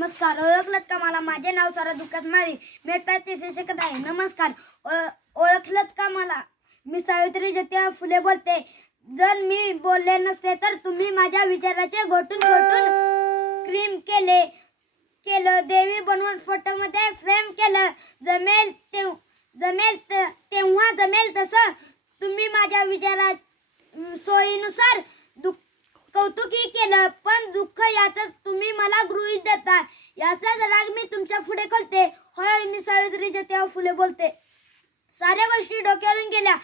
नमस्कार. ओळखलत का मला? माझे नाव सारा दुःखात मारी. मी ते शिक्षक आहे. नमस्कार. ओळखलत का मला? मी सावित्री ज्योतिबा फुले बोलते. जर मी बोलले नसते तर तुम्ही माझ्या विचाराचे घोटून घोटून क्रीम केलं देवी बनवून फोटोमध्ये फ्रेम केलं. तेव्हा जमेल तसं तुम्ही माझ्या विचारा सोयीनुसार कौतुकी केलं, पण दुःख याचंच तुम्ही मला गृहीत देता. याचाच राग मी तुमच्या पुढे खोलते. होय, मी सावित्री ज्योतिबा फुले बोलते. साऱ्या गोष्टी डोक्यावरून गेल्या.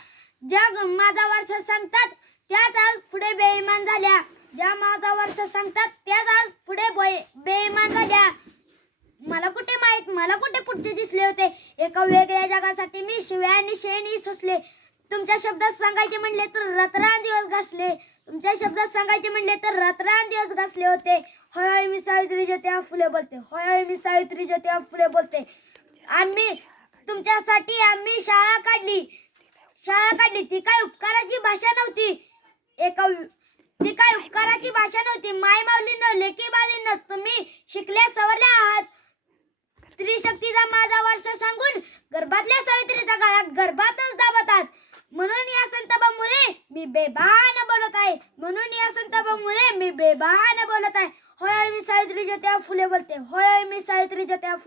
ज्या माझा वारसा सांगतात त्याच आज पुढे बेईमान झाल्या. ज्या माझा वारसा सांगतात त्याच आज पुढे बेईमान झाल्या. मला कुठे माहित, मला कुठे पुढचे दिसले होते. एका वेगळ्या जगासाठी मी शिव्या आणि शेणी सोसले. तुमच्या शब्दात सांगायचे म्हणले तर रात्रंदिवस घासले. तुमच्या शब्दात सांगायचे म्हणले तर रात्रंदिवस घासले होते. होय, मी सावित्री ज्योतिबा फुले बोलते. होय, मी सावित्री ज्योतिबा फुले बोलते. तुमच्यासाठी आम्ही शाळा काढली. ती काय उपकाराची भाषा नव्हती. ती काय उपकाराची भाषा नव्हती. माय माऊलीनं, लेकी बालीनं तुम्ही शिकल्या सवरल्या आहात. स्त्रीशक्तीचा माझा वारसा सांगून गर्भातल्या सावित्रीच्या काळात गर्भातच दाबतात. म्हणून या संतापामुळे मी बेभान बोलत आहे. होय, मी सावित्री ज्योतिबा फुले बोलते. होय, मी सावित्री ज्योतिबा फुले